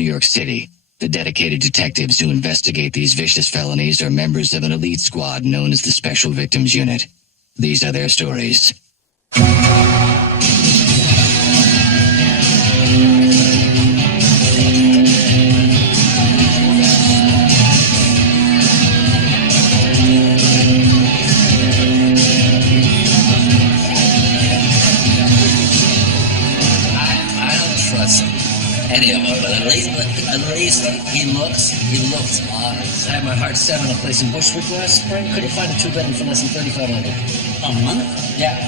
New York City. The dedicated detectives who investigate these vicious felonies are members of an elite squad known as the Special Victims Unit. These are their stories. Any of them, but at least he looks honest. I had my heart set on a place in Bushwick last spring. Couldn't find a two-bedroom for less than $3,500. A month? Yeah.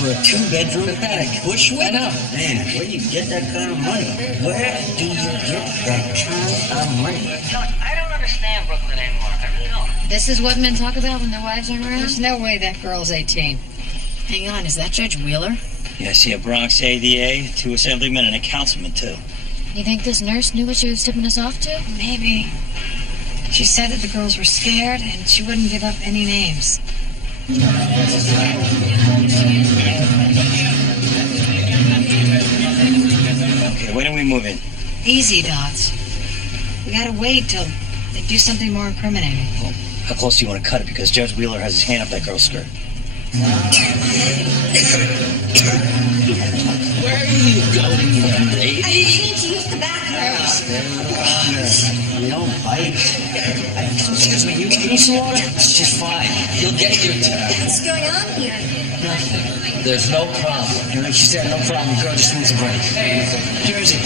For a two-bedroom? Pathetic. Bushwick? I know. Man, where do you get that kind of money? Where do you get that kind of money? I don't understand Brooklyn anymore. I really don't. This is what men talk about when their wives aren't around? There's no way that girl's 18. Hang on, is that Judge Wheeler? Yeah, I see a Bronx ADA, 2 assemblymen, and a councilman, too. You think this nurse knew what she was tipping us off to? Maybe. She said that the girls were scared and she wouldn't give up any names. Okay, when do we move in? Easy, Dots. We gotta wait till they do something more incriminating. Well, how close do you want to cut it? Because Judge Wheeler has his hand up that girl's skirt. Where are you going, lady? I need to use the bathroom. You don't bite. Excuse me, you need some water? She's fine. You'll get your turn. What's going on here? There's no problem. You're like she said, no problem. Girl just needs a break. Jersey,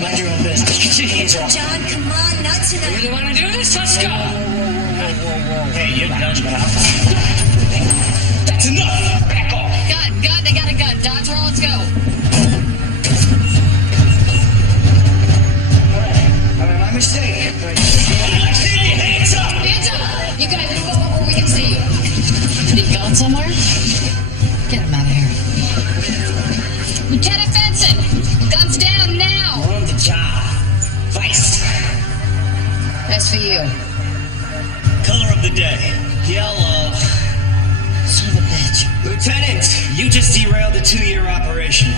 mind your own business. Get your hands off. John, come on, not tonight. You really want to do this? Let's go. Hey, you're done, but that's enough. Back off. Gun, they got a gun. Dodge roll, let's go. All right, my mistake. Hands up. Hands up! You guys move over where we can see you. Did he go somewhere? Get him out of here. Lieutenant Benson! Guns down now! We're on the job. Vice. That's for you. Color of the day. Yellow. Son of a bitch. Lieutenant, you just derailed a 2-year operation.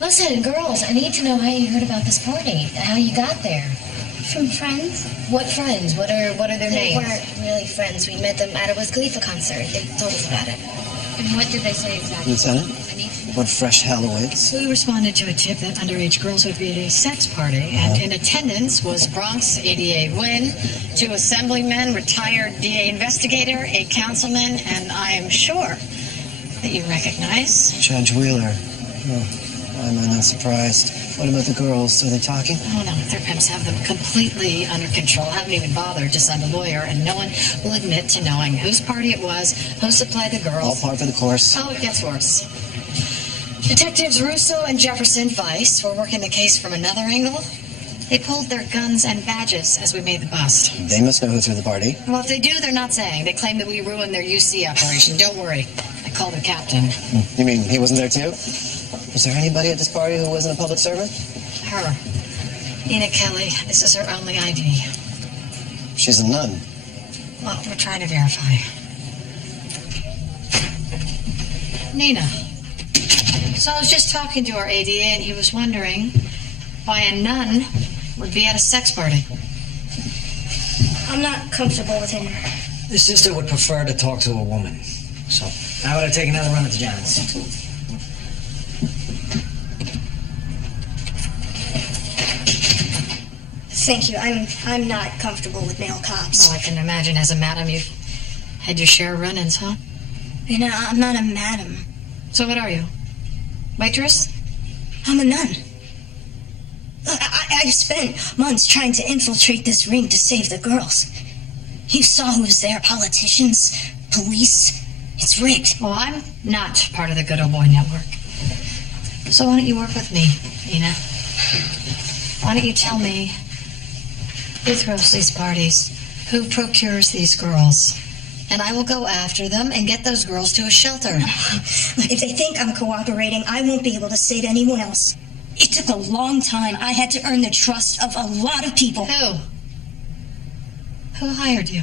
Listen, girls, I need to know how you heard about this party, how you got there. From friends? What friends? What are their They names? weren't really friends. We met them at a Wiz Khalifa concert. They told us about it. And what did they say exactly? Lieutenant, I need to know. what fresh hell awaits? We responded to a tip that underage girls would be at a sex party, and in attendance was Bronx ADA Wynn, 2 assemblymen, retired DA investigator, a councilman, and I am sure that you recognize. Judge Wheeler. Oh, why am I not surprised? What about the girls? Are they talking? Oh no, their pimps have them completely under control. Haven't even bothered to send a lawyer, and no one will admit to knowing whose party it was, who supplied the All girls. par for the course. Oh, it gets worse. Detectives Russo and Jefferson Vice were working the case from another angle. They pulled their guns and badges as we made the bust. They must know who threw the party. Well, if they do, they're not saying. They claim that we ruined their UC operation. Don't worry. I called the captain. You mean he wasn't there too? Was there anybody at this party who wasn't a public servant? Her. Nina Kelly. This is her only ID. She's a nun. Well, we're trying to verify. Nina. So I was just talking to our ADA, and he was wondering why a nun would be at a sex party. I'm not comfortable with him. The sister would prefer to talk to a woman. So, how would I take another run at the Johns? Thank you. I'm not comfortable with male cops. Well, I can imagine as a madam you'd Had your share of run-ins, huh? You know, I'm not a madam. So what are you? Waitress? I'm a nun. Look, I've spent months trying to infiltrate this ring to save the girls. You saw who was there. Politicians, police. It's rigged. Well, I'm not part of the Good Old Boy Network. So why don't you work with me, Ina? Why don't you tell me who throws these parties? Who procures these girls? And I will go after them and get those girls to a shelter. Look, if they think I'm cooperating, I won't be able to save anyone else. It took a long time. I had to earn the trust of a lot of people. Who? Who hired you?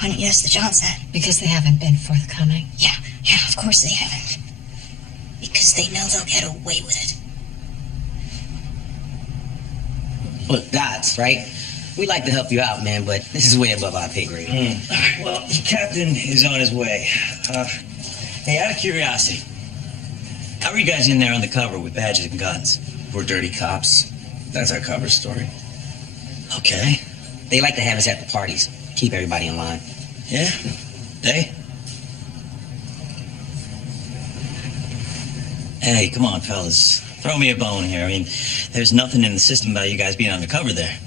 Why don't you ask the Johns that? Because they haven't been forthcoming. Yeah, of course they haven't. Because they know they'll get away with it. Look, Dots, right? We'd like to help you out, man, but this is way above our pay grade. Well, the captain is on his way. Hey, out of curiosity, how are you guys in there undercover with badges and guns? We're dirty cops. That's our cover story. Okay. They like to have us at the parties. Keep everybody in line. Yeah? They? Hey, come on, fellas. Throw me a bone here. I mean, there's nothing in the system about you guys being undercover there.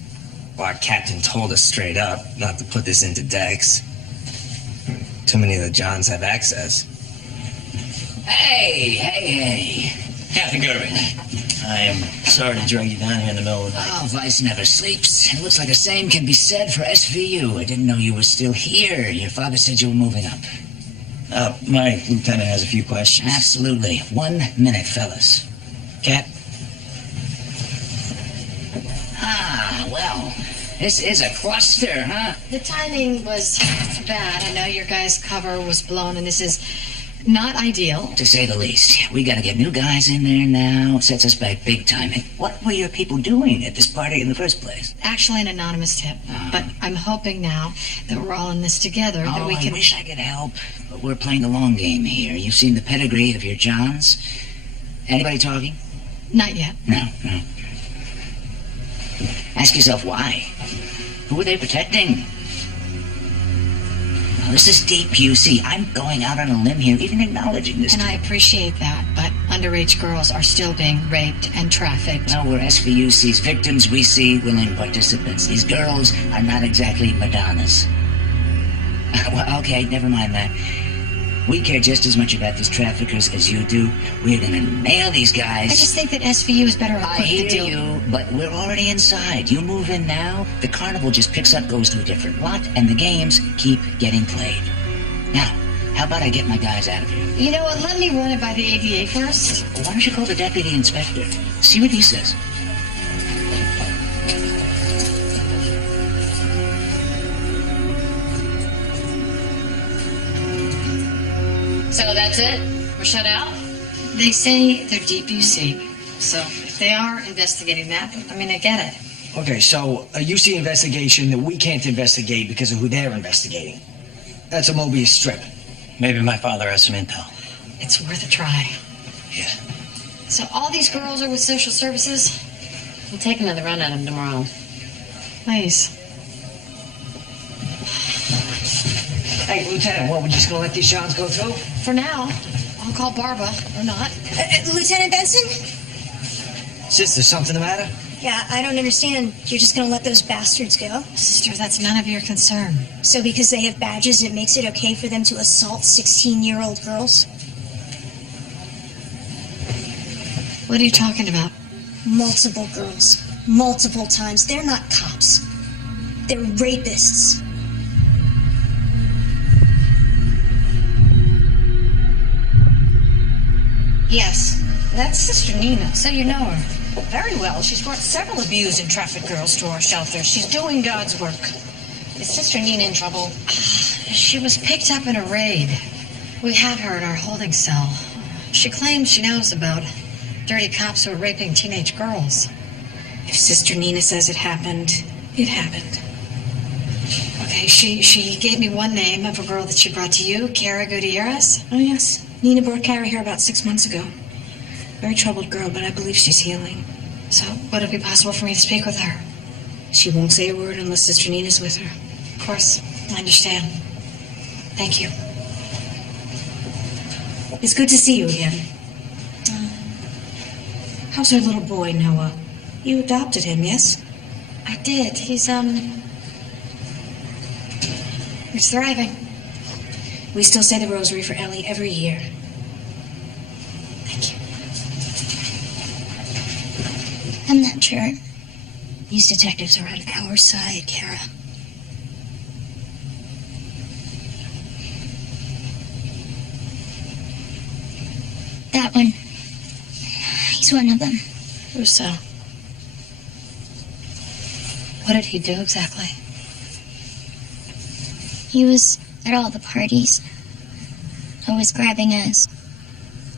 Well, our captain told us straight up not to put this into Dex. Too many of the Johns have access. Hey! Captain Gervin, I am sorry to drag you down here in the middle of the night. Oh, Vice never sleeps. It looks like the same can be said for SVU. I didn't know you were still here. Your father said you were moving up. My lieutenant has a few questions. Absolutely. 1 minute, fellas. Cap? Well, this is a cluster, huh? The timing was bad. I know your guys' cover was blown, and this is not ideal. To say the least. We gotta get new guys in there now. It sets us back big time. And what were your people doing at this party in the first place? Actually, an anonymous tip. But I'm hoping now that we're all in this together, that we can... I wish I could help, but we're playing the long game here. You've seen the pedigree of your Johns. Anybody talking? Not yet. No. Ask yourself why. Who are they protecting? Now, this is deep, you see. I'm going out on a limb here, even acknowledging this. And I appreciate that, but underage girls are still being raped and trafficked. No, where SVU sees victims, we see willing participants. These girls are not exactly Madonnas. Well, okay, never mind that. We care just as much about these traffickers as you do. We're gonna nail these guys. I just think that SVU is better equipped I hear to deal. you, but we're already inside. You move in now, the carnival just picks up, goes to a different lot, and the games keep getting played. Now, how about I get my guys out of here? You know what? Let me run it by the ADA first. Why don't you call the deputy inspector? See what he says. So that's it? We're shut out? They say they're deep, you see. So if they are investigating that, I mean, I get it. Okay, so a UC investigation that we can't investigate because of who they're investigating. That's a Mobius strip. Maybe my father has some intel. It's worth a try. Yeah. So all these girls are with social services? We'll take another run at them tomorrow. Please. Hey, Lieutenant, what, we're just gonna let these Johns go through? For now, I'll call Barbara, or not. Lieutenant Benson? Sister, something the matter? Yeah, I don't understand. You're just gonna let those bastards go? Sister, that's none of your concern. So because they have badges, it makes it okay for them to assault 16-year-old girls? What are you talking about? Multiple girls. Multiple times. They're not cops. They're rapists. Yes, that's Sister Nina. So you know her? Very well. She's brought several abused and trafficked girls to our shelter. She's doing God's work. Is Sister Nina in trouble? She was picked up in a raid. We have her in our holding cell. She claims she knows about dirty cops who are raping teenage girls. If Sister Nina says it happened, it happened. Okay, she gave me one name of a girl that she brought to you, Cara Gutierrez. Oh, yes. Nina brought Cara here about 6 months ago. Very troubled girl, but I believe she's healing. So, would it be possible for me to speak with her? She won't say a word unless Sister Nina's with her. Of course. I understand. Thank you. It's good to see you again. How's our little boy, Noah? You adopted him, yes? I did. He's thriving. We still say the rosary for Ellie every year. Thank you. I'm not sure. These detectives are on our side, Kara. That one. He's one of them. Russo. What did he do exactly? He was at all the parties. Always grabbing us,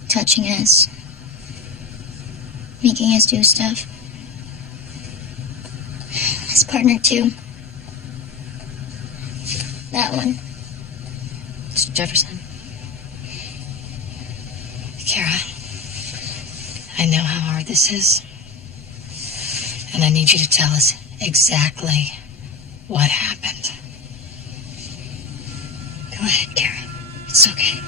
touching us, making us do stuff. His partner, too. That one. It's Jefferson. Kara, I know how hard this is. And I need you to tell us exactly what happened. Go ahead, Kara. It's okay.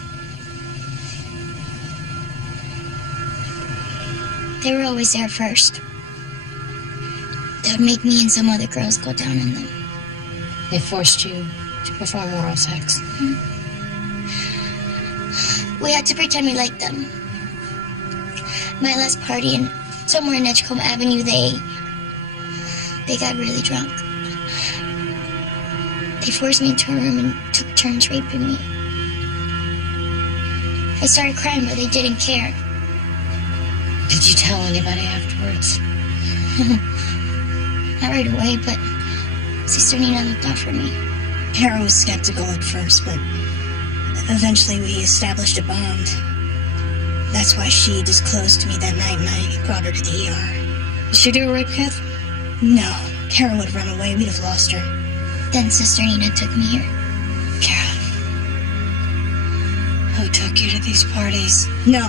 They were always there first. They would make me and some other girls go down on them. They forced you to perform oral sex. We had to pretend we liked them. My last party, and somewhere in Edgecombe Avenue, they got really drunk. They forced me into a room and took turns raping me. I started crying, but they didn't care. Did you tell anybody afterwards? Not right away, but Sister Nina looked out for me. Kara was skeptical at first, but eventually we established a bond. That's why she disclosed to me that night and I brought her to the ER. Did she do a rape kit? No. Kara would have run away. We'd have lost her. Then Sister Nina took me here. Kara. Who took you to these parties? No.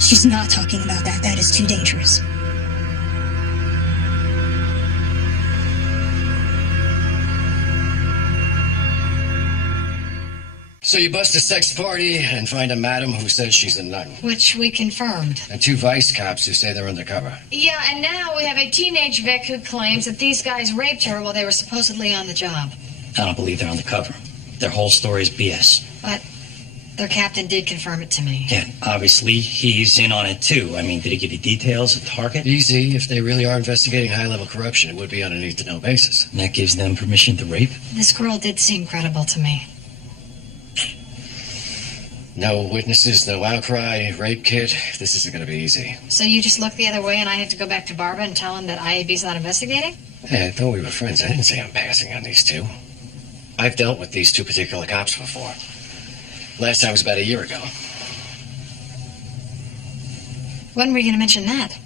She's not talking about that. That is too dangerous. So you bust a sex party and find a madam who says she's a nun. Which we confirmed. And 2 vice cops who say they're undercover. Yeah, and now we have a teenage Vic who claims that these guys raped her while they were supposedly on the job. I don't believe they're undercover. Their whole story is BS. But their captain did confirm it to me. Yeah, obviously he's in on it too. I mean, did he give you details, a target? Easy. If they really are investigating high-level corruption, it would be on a need-to-know basis. And that gives them permission to rape? This girl did seem credible to me. No witnesses, no outcry, rape kit. This isn't going to be easy. So you just look the other way and I have to go back to Barbara and tell him that IAB's not investigating? Hey, I thought we were friends. I didn't say I'm passing on these 2. I've dealt with these 2 particular cops before. Last time was about a year ago. When were you going to mention that?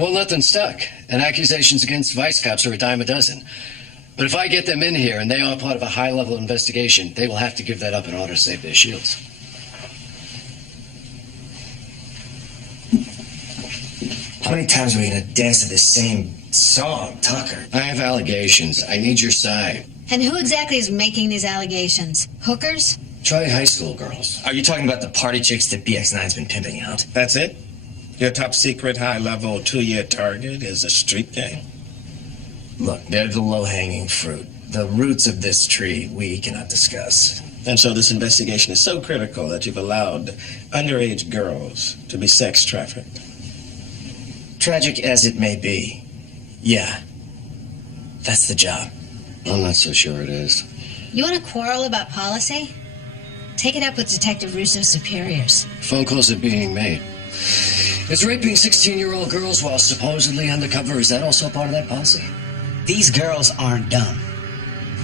Well, nothing stuck. And accusations against vice cops are a dime a dozen. But if I get them in here and they are part of a high-level investigation, they will have to give that up in order to save their shields. How many times are we going to dance to the same song, Tucker? I have allegations. I need your side. And who exactly is making these allegations? Hookers? Try high school girls. Are you talking about the party chicks that BX9's been pimping out? That's it? Your top secret, high-level, 2-year target is a street gang? Look, they're the low-hanging fruit. The roots of this tree we cannot discuss. And so this investigation is so critical that you've allowed underage girls to be sex trafficked. Tragic as it may be, yeah, that's the job. I'm not so sure it is. You want to quarrel about policy? Take it up with Detective Russo's superiors. Phone calls are being made. Is raping 16-year-old girls while supposedly undercover, is that also part of that policy? These girls aren't dumb.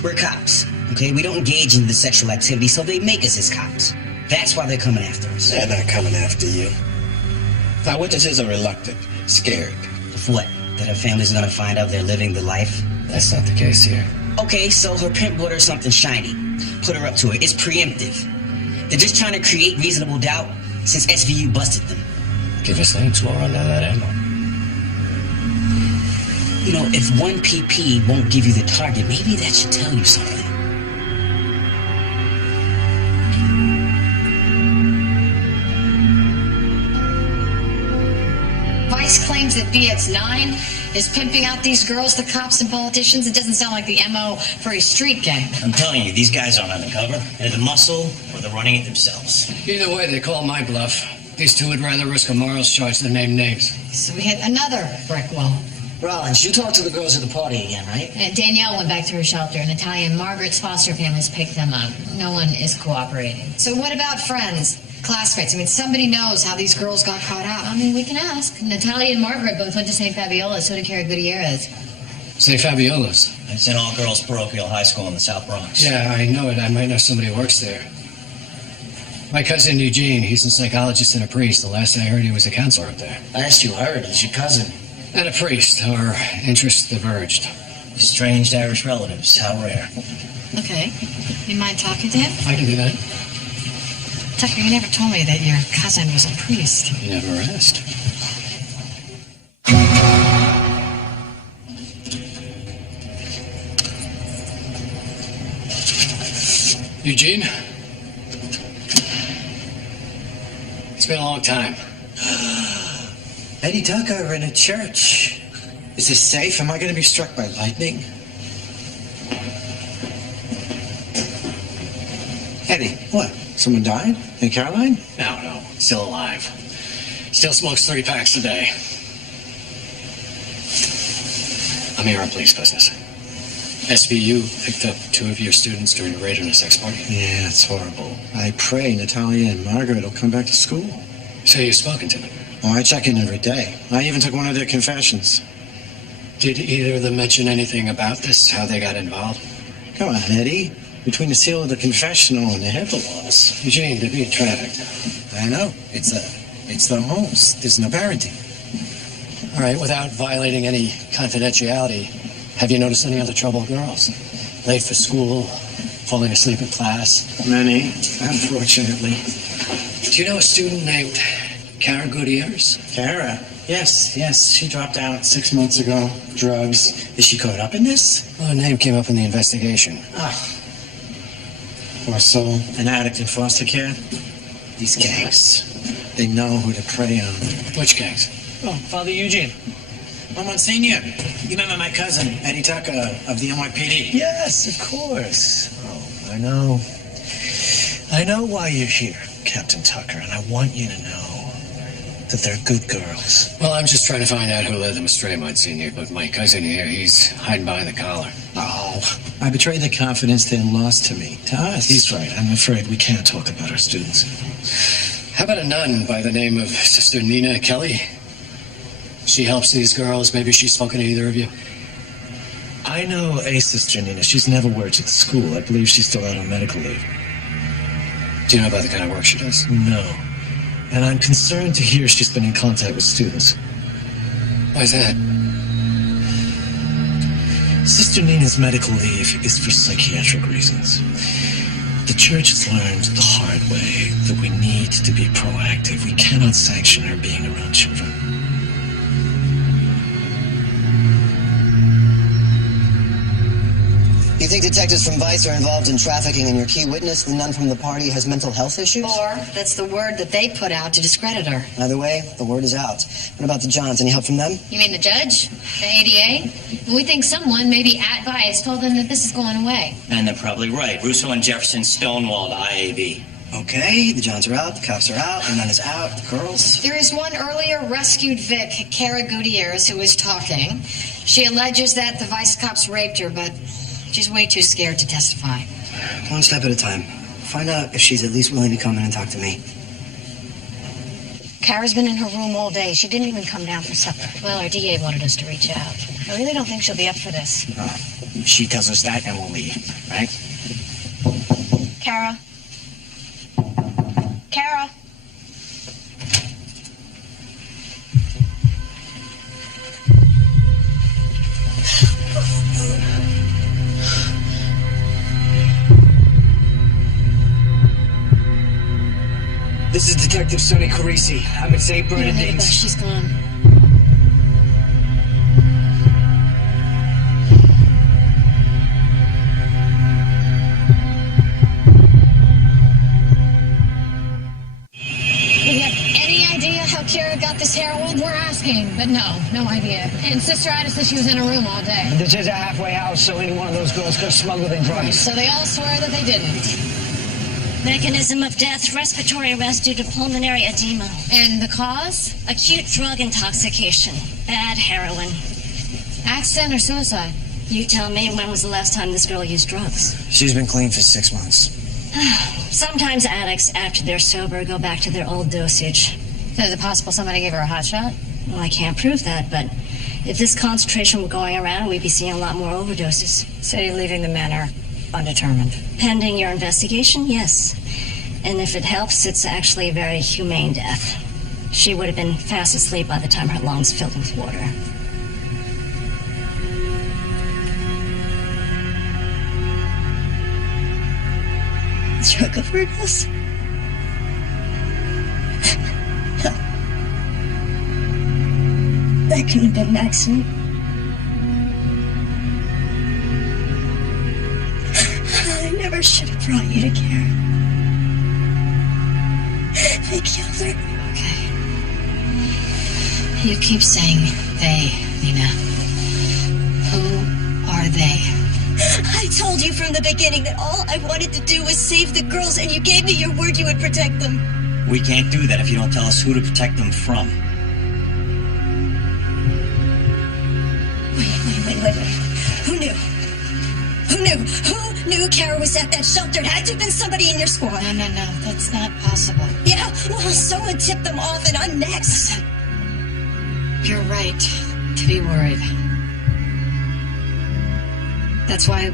We're cops, okay? We don't engage in the sexual activity, so they make us as cops. That's why they're coming after us. They're not coming after you. Our witnesses are reluctant, scared. Of what? That her family's gonna find out they're living the life? That's not the case here. Okay, so her pimp bought her something shiny. Put her up to it. It's preemptive. They're just trying to create reasonable doubt since SVU busted them. Give us names, we'll run down that ammo. You know, if one PP won't give you the target, maybe that should tell you something. Vice claims that BX9 is pimping out these girls to cops and politicians. It doesn't sound like the MO for a street gang. I'm telling you, these guys aren't undercover. They're the muscle, or they're running it themselves. Either way, they call my bluff. These two would rather risk a morals charge than name names. So we hit another brick wall. Rollins, you talked to the girls at the party again, right? And Danielle went back to her shelter. Natalia and Margaret's foster families picked them up. No one is cooperating. So what about friends? Classmates? I mean, somebody knows how these girls got caught out. I mean, we can ask. Natalia and Margaret both went to St. Fabiola, so did Cara Gutierrez. St. Fabiola's? It's an all-girls parochial high school in the South Bronx. Yeah, I know it. I might know somebody who works there. My cousin Eugene, he's a psychologist and a priest. The last I heard, he was a counselor up there. Last you heard, he's your cousin. And a priest. Our interests diverged. Estranged Irish relatives. How rare. Okay. You mind talking to him? I can do that. Tucker, you never told me that your cousin was a priest. You never asked. Eugene? It's been a long time. Eddie Tucker in a church. Is this safe? Am I going to be struck by lightning? Eddie, what? Someone died? In Caroline? No. Still alive. Still smokes 3 packs a day. I'm here on police business. SVU picked up 2 of your students during a raid on a sex party. Yeah, it's horrible. I pray Natalia and Margaret will come back to school. So you've spoken to them? Oh, I check in every day. I even took one of their confessions. Did either of them mention anything about this, how they got involved? Come on, Eddie. Between the seal of the confessional and the HIPAA laws. Eugene, they're being trafficked. I know. It's their homes. There's no parenting. All right, without violating any confidentiality, have you noticed any other troubled girls? Late for school, falling asleep in class? Many, unfortunately. Do you know a student named Cara Gutierrez? Cara? Yes. She dropped out 6 months ago. Drugs. Is she caught up in this? Well, her name came up in the investigation. Oh. Poor soul. An addict in foster care? These gangs. They know who to prey on. Which gangs? Oh, Father Eugene. Oh, Monsignor. You remember my cousin, Eddie Tucker, of the NYPD? Yes, of course. Oh, I know. I know why you're here, Captain Tucker, and I want you to know that they're good girls. Well, I'm just trying to find out who led them astray, Monsignor, but my cousin here, he's hiding behind the collar. Oh, I betrayed the confidence they lost to me. To us. He's right. I'm afraid we can't talk about our students. How about a nun by the name of Sister Nina Kelly? She helps these girls. Maybe she's spoken to either of you? I know a Sister Nina. She's never worked at the school. I believe she's still out on medical leave. Do you know about the kind of work she does? No. And I'm concerned to hear she's been in contact with students. Why's that? Sister Nina's medical leave is for psychiatric reasons. The church has learned the hard way that we need to be proactive. We cannot sanction her being around children. You think detectives from Vice are involved in trafficking and your key witness, the nun from the party, has mental health issues? Or that's the word that they put out to discredit her. Either way, the word is out. What about the Johns? Any help from them? You mean the judge? The ADA? We think someone, maybe at Vice, told them that this is going away. And they're probably right. Russo and Jefferson stonewalled IAB. Okay, the Johns are out, the cops are out, the nun is out, the girls. There is one earlier rescued Vic, Cara Gutierrez, who is talking. She alleges that the Vice cops raped her, but she's way too scared to testify. One step at a time. Find out if she's at least willing to come in and talk to me. Cara's been in her room all day. She didn't even come down for supper. Well, our DA wanted us to reach out. I really don't think she'll be up for this. She tells us that and we'll leave, right? Cara? Cara? This is Detective Sonny Carisi. I'm at St. Bernardine's. She's gone. cocaine, but no idea. And Sister Ida said she was in her room all day. This is a halfway house, so any one of those girls could have smuggled in drugs. So they all swear that they didn't. Mechanism of death, respiratory arrest due to pulmonary edema. And the cause? Acute drug intoxication. Bad heroin. Accident or suicide? You tell me, when was the last time this girl used drugs? She's been clean for 6 months. Sometimes addicts, after they're sober, go back to their old dosage. So is it possible somebody gave her a hot shot? Well, I can't prove that, but if this concentration were going around, we'd be seeing a lot more overdoses. So you're leaving the manor undetermined? Pending your investigation, yes. And if it helps, it's actually a very humane death. She would have been fast asleep by the time her lungs filled with water. Drug overdose? That couldn't have been an accident. I never should have brought you to Karen. They killed her. Okay. You keep saying they, Nina. Who are they? I told you from the beginning that all I wanted to do was save the girls, and you gave me your word you would protect them. We can't do that if you don't tell us who to protect them from. Wait. Who knew? Who knew Kara was at that shelter? It had to have been somebody in your squad. No. That's not possible. Yeah, well, someone tipped them off, and I'm next. You're right to be worried. That's why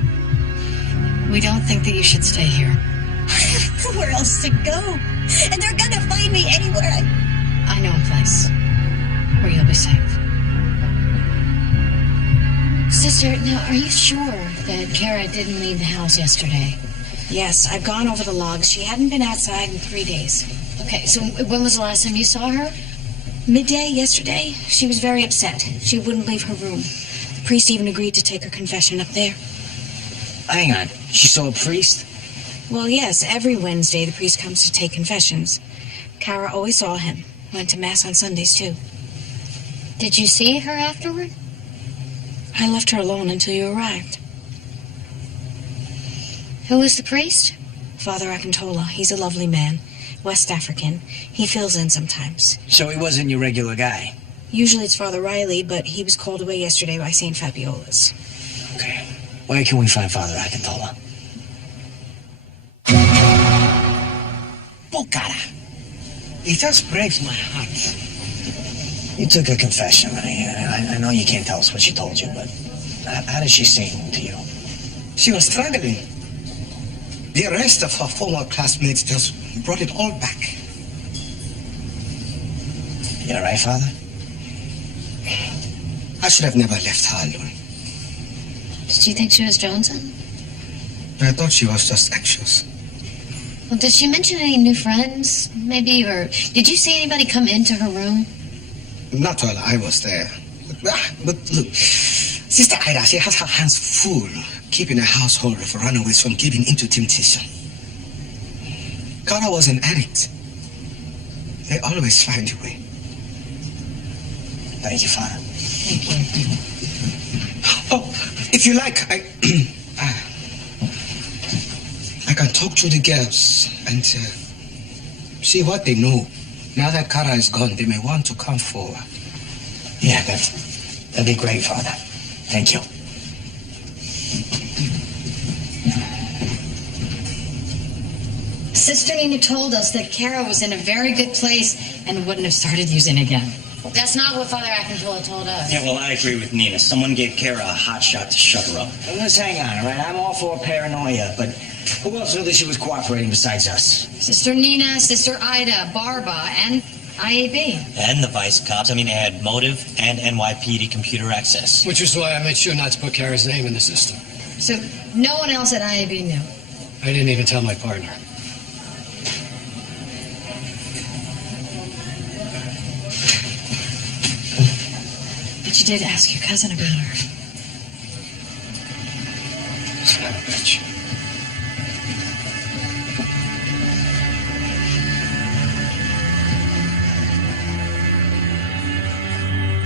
we don't think that you should stay here. Where else to go? And they're gonna find me anywhere. I know a place where you'll be safe. Sister, now, are you sure that Kara didn't leave the house yesterday? Yes, I've gone over the logs. She hadn't been outside in 3 days. Okay, so when was the last time you saw her? Midday yesterday. She was very upset. She wouldn't leave her room. The priest even agreed to take her confession up there. Hang on. She saw a priest? Well, yes, every Wednesday the priest comes to take confessions. Kara always saw him. Went to Mass on Sundays, too. Did you see her afterward? I left her alone until you arrived. Who was the priest? Father Akintola. He's a lovely man. West African. He fills in sometimes. So he wasn't your regular guy? Usually it's Father Riley, but he was called away yesterday by St. Fabiola's. Okay. Where can we find Father Akintola? Cara, it just breaks my heart. You took a confession. I know you can't tell us what she told you, but how did she seem to you? She was struggling. The arrest of her former classmates just brought it all back. You all right, Father? I should have never left her alone. Did you think she was jonesing? I thought she was just anxious. Well, did she mention any new friends, maybe? Or did you see anybody come into her room? Not while I was there. But look, Sister Ida, she has her hands full keeping a household of runaways from giving into temptation. Kara was an addict. They always find a way. Thank you, Father. Thank you. Oh, if you like, I can talk to the girls and see what they know. Now that Kara is gone, they may want to come forward. Yeah, that'd be great, Father. Thank you. Sister Nina told us that Kara was in a very good place and wouldn't have started using again. That's not what Father Akintola told us. Yeah, well, I agree with Nina. Someone gave Kara a hot shot to shut her up. Well, let's hang on, all right? I'm all for paranoia, but who else knew that she was cooperating besides us? Sister Nina, Sister Ida, Barba, and IAB. And the vice cops. I mean, they had motive and NYPD computer access. Which was why I made sure not to put Kara's name in the system. So no one else at IAB knew? I didn't even tell my partner. But you did ask your cousin about her. Son of a bitch.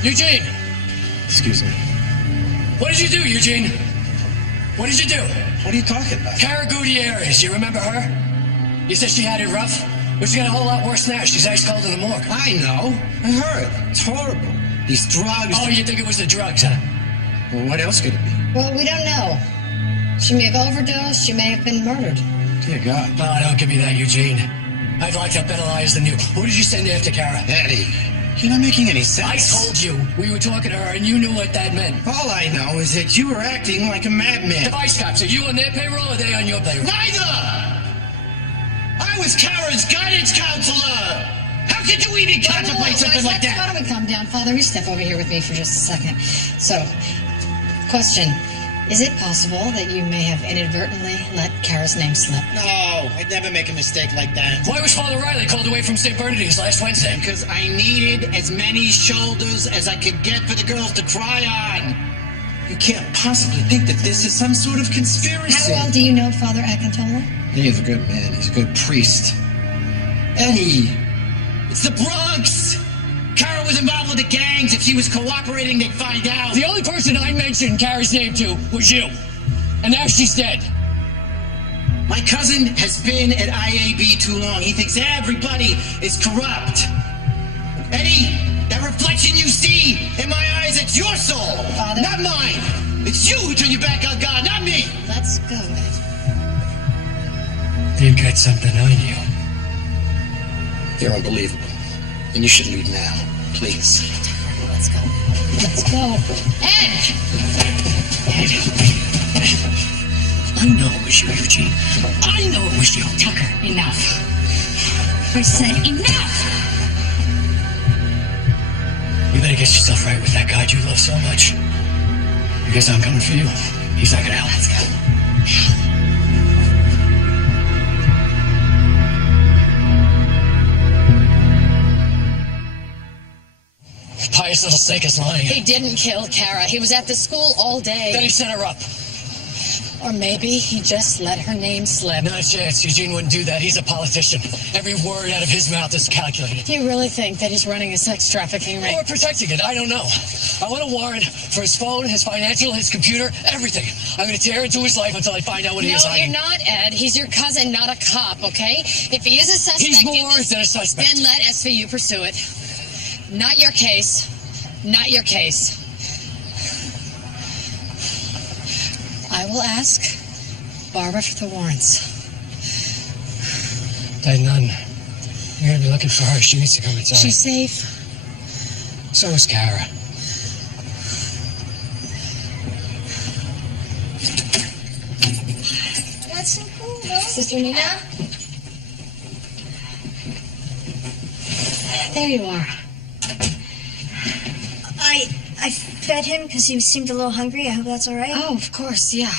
Eugene! Excuse me. What did you do, Eugene? What did you do? What are you talking about? Cara Gutierrez, you remember her? You said she had it rough? But she got a whole lot worse than that. She's ice cold in the morgue. I know. I heard. It's horrible. These drugs. Oh, you think it was the drugs, huh? Well, what else could it be? Well, we don't know. She may have overdosed. She may have been murdered. Dear God. Oh, don't give me that, Eugene. I've locked up better liars than you. Who did you send after Cara? Eddie, you're not making any sense. I told you. We were talking to her, and you knew what that meant. All I know is that you were acting like a madman. The vice cops, are you on their payroll or are they on your payroll? Neither! I was Cara's guidance counselor! How could you even contemplate something like that? Why don't we calm down? Father, you step over here with me for just a second. So, question. Is it possible that you may have inadvertently let Cara's name slip? No, I'd never make a mistake like that. Why was Father Riley called away from St. Bernardine's last Wednesday? Because I needed as many shoulders as I could get for the girls to cry on. You can't possibly think that this is some sort of conspiracy. How well do you know Father Akintola? He is a good man. He's a good priest. Eddie, it's the Bronx! Cara was involved with the gangs. If she was cooperating, they'd find out. The only person I mentioned Cara's name to was you. And now she's dead. My cousin has been at IAB too long. He thinks everybody is corrupt. Eddie, that reflection you see in my eyes, it's your soul, Father. not mine. It's you who turn your back on God, not me. Let's go, Ed. They've got something on you. You're unbelievable. And you should leave now, please. Let's go. Let's go. Ed! I know it was you, Eugene. I know it was you. Tucker, enough. I said enough! You better get yourself right with that God you love so much. Because I'm coming for you. He's not gonna help. Let's go. Pious little snake is lying. He didn't kill Cara. He was at the school all day. Then he set her up. Or maybe he just let her name slip. Not a chance. Eugene wouldn't do that. He's a politician. Every word out of his mouth is calculated. Do you really think that he's running a sex trafficking ring? Or protecting it. I don't know. I want a warrant for his phone, his financial, his computer, everything. I'm going to tear into his life until I find out what he is hiding. No, you're not, Ed. He's your cousin, not a cop, okay? If he is a suspect... He's more than a suspect. Then let SVU pursue it. Not your case. Not your case. I will ask Barbara for the warrants. That nun. You're going to be looking for her. She needs to come inside. She's safe. So is Cara. That's so cool, no? Sister Nina? There you are. I fed him because he seemed a little hungry. I hope that's all right. Oh, of course, yeah.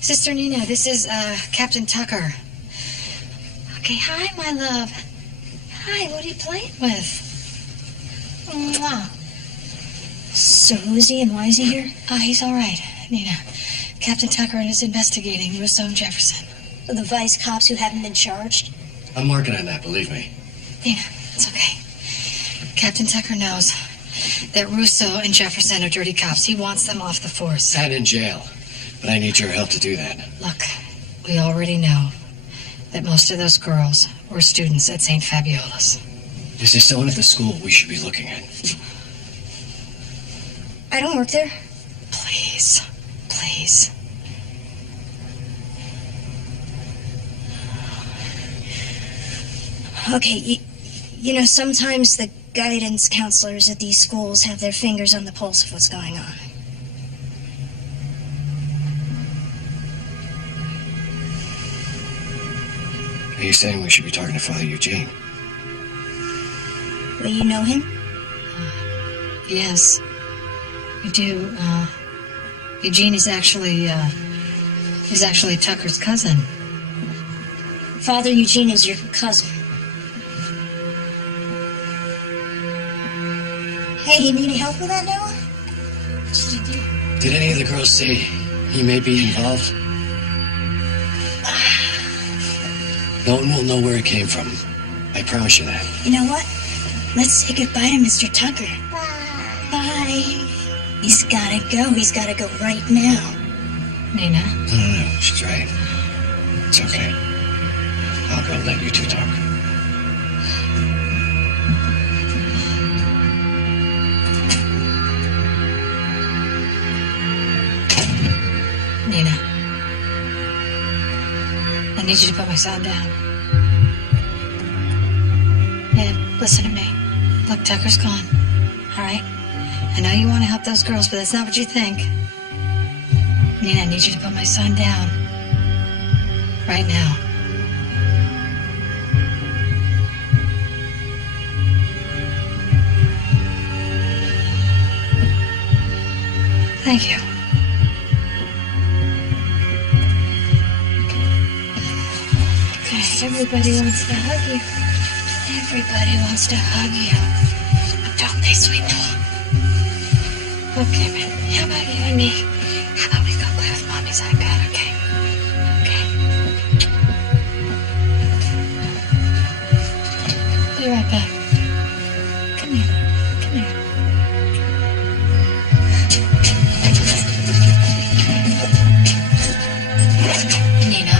Sister Nina, this is Captain Tucker. Okay, hi, my love. Hi, what are you playing with? Mwah. So who is he and why is he here? He's all right, Nina. Captain Tucker is investigating Russo and Jefferson. The vice cops who haven't been charged? I'm working on that, believe me. Nina, it's okay. Captain Tucker knows that Russo and Jefferson are dirty cops. He wants them off the force. And in jail. But I need your help to do that. Look, we already know that most of those girls were students at St. Fabiola's. Is there someone at the school we should be looking at? I don't work there. Please. Please. Okay, you know, sometimes the guidance counselors at these schools have their fingers on the pulse of what's going on. Are you saying we should be talking to Father Eugene? Well, you know him? Yes. We do. Eugene is actually Tucker's cousin. Father Eugene is your cousin. Hey, you need any help with that, Noah? What should you do? Did any of the girls say he may be involved? No one will know where it came from. I promise you that. You know what? Let's say goodbye to Mr. Tucker. Bye. He's gotta go. He's gotta go right now. Nina. No, she's right. It's okay. I'll go let you two talk. Nina. I need you to put my son down. Yeah, listen to me. Look, Tucker's gone. All right? I know you want to help those girls, but that's not what you think. Nina, I need you to put my son down. Right now. Thank you. Okay, everybody wants to hug you. Everybody wants to hug you. Don't they, sweet doll? Okay, man. How about you and me? How about we go play with Mommy's iPad, okay? Okay. Be right back. Come here. Come here. Nina.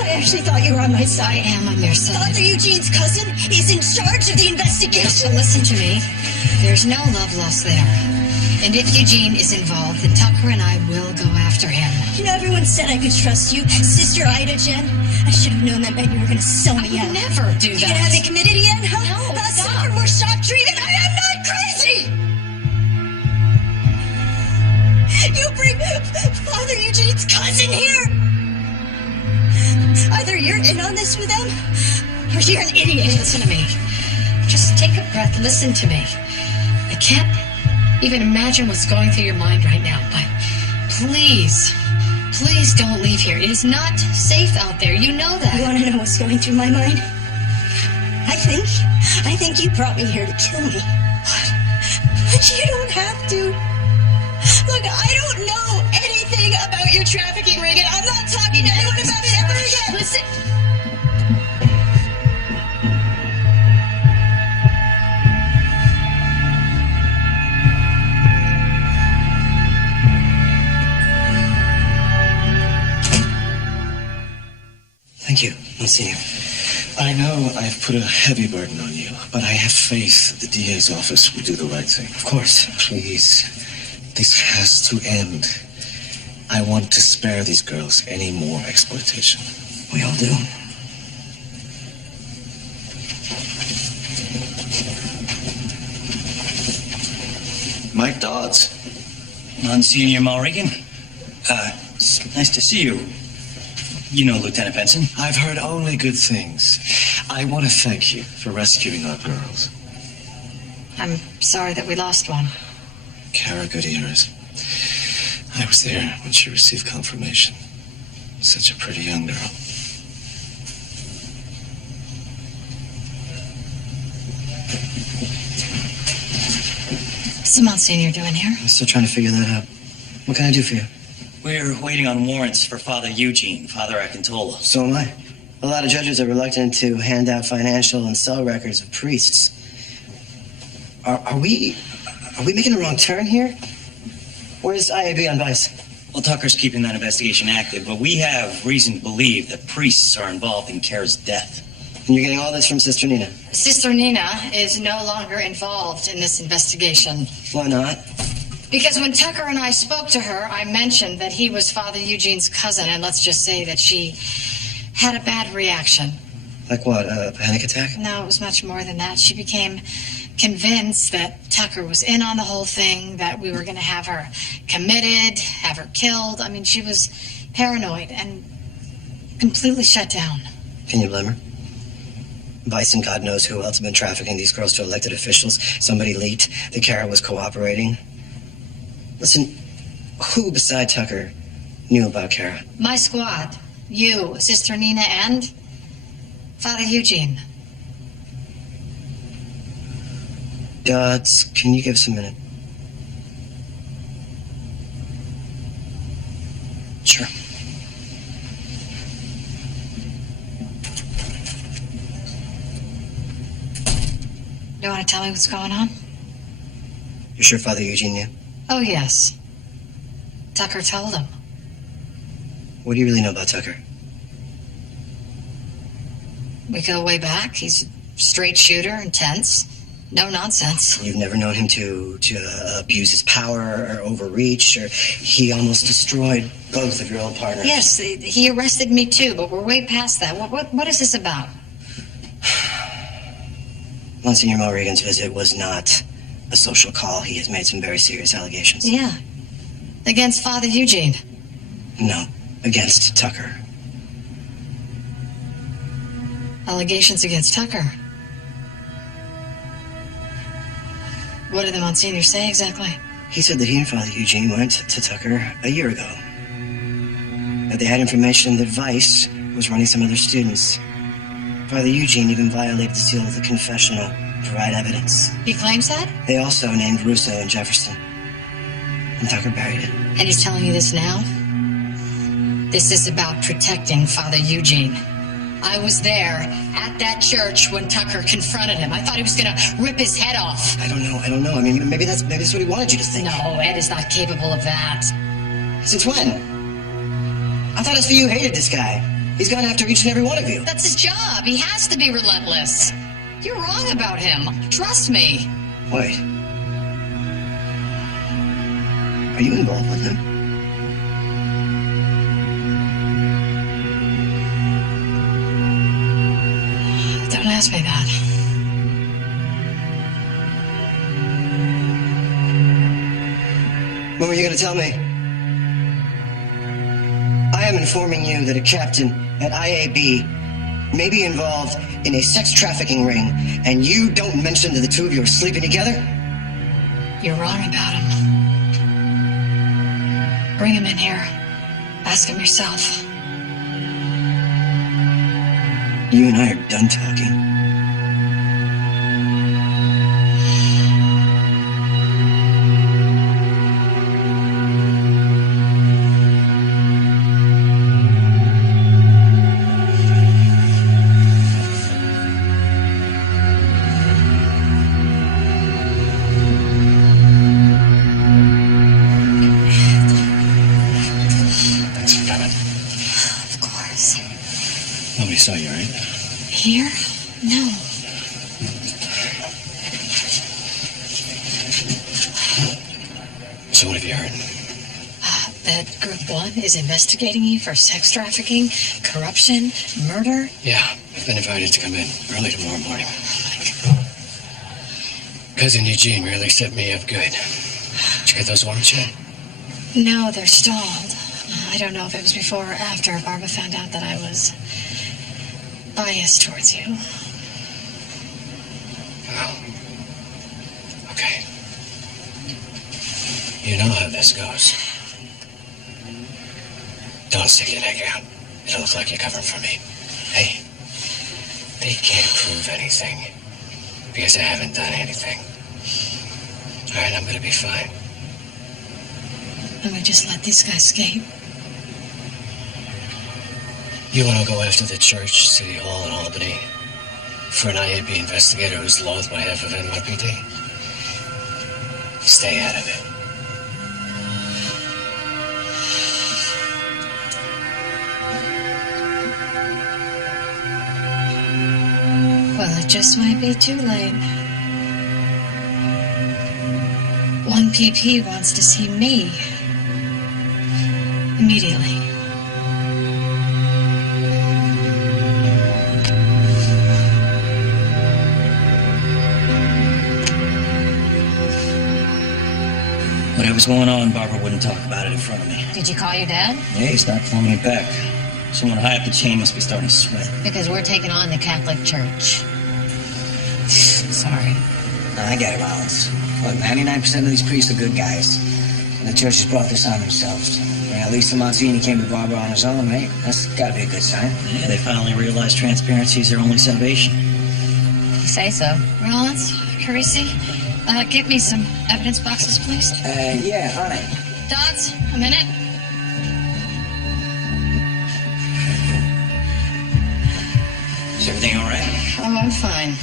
I actually thought you were on my side. I am on your side. Father Eugene's cousin is in charge of the investigation. Listen to me. There's no love lost there. And if Eugene is involved, then Tucker and I will go after him. You know, everyone said I could trust you. Sister Ida, Jen. I should have known that meant you were going to sell me I out. would never do that. You haven't committed yet, huh? No, stop. Suffer more shock treatment? I am not crazy! You bring Father Eugene's cousin here? Either you're in on this with them, or you're an idiot. Listen to me. Just take a breath. Listen to me. I can't even imagine what's going through your mind right now, but please, please don't leave here. It is not safe out there. You know that. You want to know what's going through my mind? I think you brought me here to kill me. But you don't have to. Look, I don't know anything about your trafficking ring, and I'm not talking to anyone about it ever again. Listen. Thank you, Monsignor. I know I've put a heavy burden on you, but I have faith the DA's office will do the right thing. Of course. Please, this has to end. I want to spare these girls any more exploitation. We all do. Mike Dodds. Monsignor Mulrigan. It's nice to see you. You know Lieutenant Benson. I've heard only good things. I want to thank you for rescuing our girls. I'm sorry that we lost one. Kara Gutierrez. I was there when she received confirmation. Such a pretty young girl. What's the Monsignor doing here? I'm still trying to figure that out. What can I do for you? We're waiting on warrants for Father Eugene, Father Akintola. So am I. A lot of judges are reluctant to hand out financial and cell records of priests. Are we making a wrong turn here? Where's IAB on Vice? Well, Tucker's keeping that investigation active, but we have reason to believe that priests are involved in Kara's death. And you're getting all this from Sister Nina? Sister Nina is no longer involved in this investigation. Why not? Because when Tucker and I spoke to her, I mentioned that he was Father Eugene's cousin, and let's just say that she had a bad reaction. Like what, a panic attack? No, it was much more than that. She became convinced that Tucker was in on the whole thing, that we were going to have her committed, have her killed. I mean, she was paranoid and completely shut down. Can you blame her? Vice and God knows who else have been trafficking these girls to elected officials. Somebody leaked that Kara was cooperating. Listen, who beside Tucker knew about Kara? My squad, you, Sister Nina, and Father Eugene. Dodds, can you give us a minute? Sure. You want to tell me what's going on? You're sure Father Eugene knew? Oh, yes. Tucker told him. What do you really know about Tucker? We go way back. He's a straight shooter, intense. No nonsense. You've never known him to abuse his power or overreach, or he almost destroyed both of your old partners. Yes, he arrested me too, but we're way past that. What is this about? Monsignor Mulregan's visit was not a social call. He has made some very serious allegations. Yeah. Against Father Eugene. No, against Tucker. Allegations against Tucker. What did the Monsignor say exactly? He said that he and Father Eugene went to Tucker a year ago. That they had information that Vice was running some other students. Father Eugene even violated the seal of the confessional to provide evidence. He claims that? They also named Russo and Jefferson. And Tucker buried it. And he's telling you this now? This is about protecting Father Eugene. I was there at that church when Tucker confronted him. I thought he was going to rip his head off. I don't know. I mean, maybe that's what he wanted you to think. No, Ed is not capable of that. Since when? I thought SVU hated this guy. He's gone after each and every one of you. That's his job. He has to be relentless. You're wrong about him. Trust me. Wait. Are you involved with him? Don't ask me that. When were you going to tell me? I am informing you that a captain at IAB may be involved in a sex trafficking ring, and you don't mention that the two of you are sleeping together? You're wrong about him. Bring him in here. Ask him yourself. You and I are done talking. Thanks for coming. Of course. Nobody saw you, right? Here? No. So what have you heard? That Group 1 is investigating you for sex trafficking, corruption, murder. Yeah, I've been invited to come in early tomorrow morning. Cousin Eugene really set me up good. Did you get those warrants yet? No, they're stalled. I don't know if it was before or after Barbara found out that I was biased towards you. Oh. Okay. You know how this goes. Don't stick your neck out. It'll look like you're covering for me. Hey, they can't prove anything because I haven't done anything. All right, I'm gonna be fine. And we just let these guys escape. You want to go after the church, City Hall in Albany for an IAB investigator who's loathed by half of NYPD? Stay out of it. Well, it just might be too late. 1PP wants to see me. Immediately. Whatever's going on, Barbara wouldn't talk about it in front of me. Did you call your dad? Yeah, he's not calling me back. Someone high up the chain must be starting to sweat. Because we're taking on the Catholic Church. Sorry. No, I get it, Rollins. Look, 99% of these priests are good guys. And the church has brought this on themselves. And at least the Monsignor came to Barbara on his own, right? That's gotta be a good sign. Yeah, they finally realized transparency is their only salvation. You say so. Rollins, Carisi, get me some evidence boxes, please. Yeah, on it. Dodds, a minute. Is everything all right? Oh, I'm fine.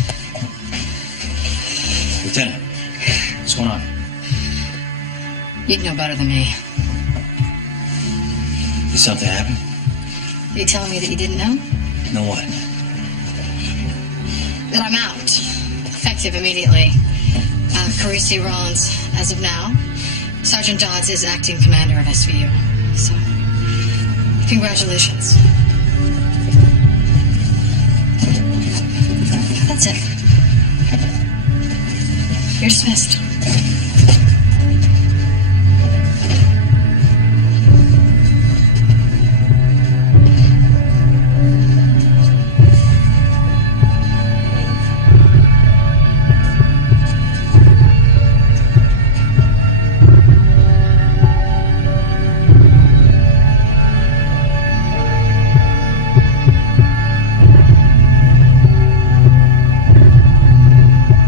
Lieutenant, what's going on? You'd know better than me. Did something happen? Are you telling me that you didn't know? No what? That I'm out. Effective immediately. Carisi Rollins, as of now, Sergeant Dodds is acting commander of SVU. So, congratulations. That's it. You're dismissed.